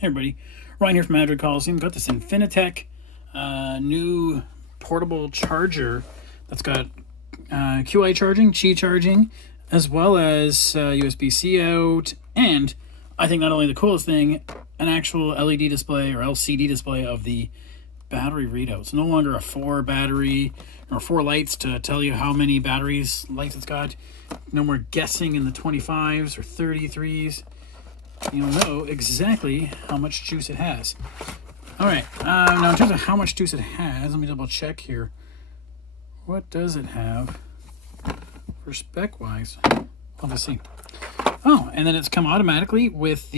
Hey everybody, Ryan here from Madrid Coliseum. Got this Infinatek new portable charger that's got QI charging, Qi charging, as well as USB-C out, and I think not only the coolest thing, an actual LED display or LCD display of the battery readouts. No longer a 4 battery or 4 lights to tell you how many lights it's got. No more guessing in the 25s or 33s. You'll know exactly how much juice it has. All right, now in terms of how much juice it has, let me double check here. What does it have for spec-wise? Let's see. Oh, and then it's come automatically with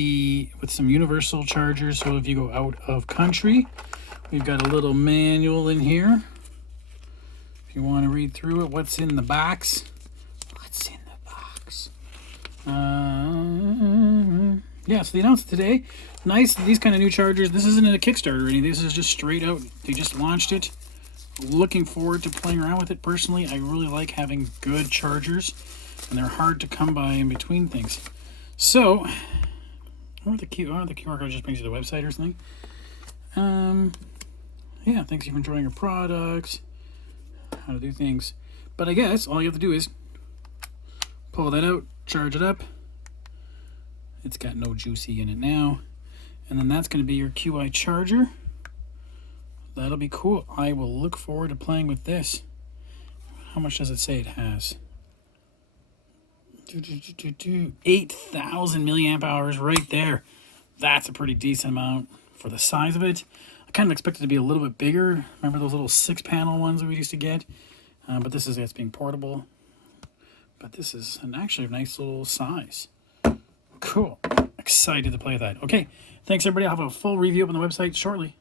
some universal chargers. So if you go out of country, we've got a little manual in here. If you want to read through it, what's in the box? What's in the box? Yeah, so they announced today. Nice, these kind of new chargers. This isn't a Kickstarter or anything. This is just straight out. They just launched it. Looking forward to playing around with it. Personally, I really like having good chargers, and they're hard to come by in between things. So, or the QR code just brings you to the website or something. Yeah, thanks for enjoying your products, how to do things. But I guess all you have to do is pull that out, charge it up. It's got no juicy in it now. And then that's going to be your QI charger. That'll be cool. I will look forward to playing with this. How much does it say it has? 8,000 milliamp hours right there. That's a pretty decent amount for the size of it. I kind of expected it to be a little bit bigger. Remember those little 6-panel ones that we used to get? But this is it's being portable. But this is actually a nice little size. Cool. Excited to play that. Okay. Thanks, everybody. I'll have a full review up on the website shortly.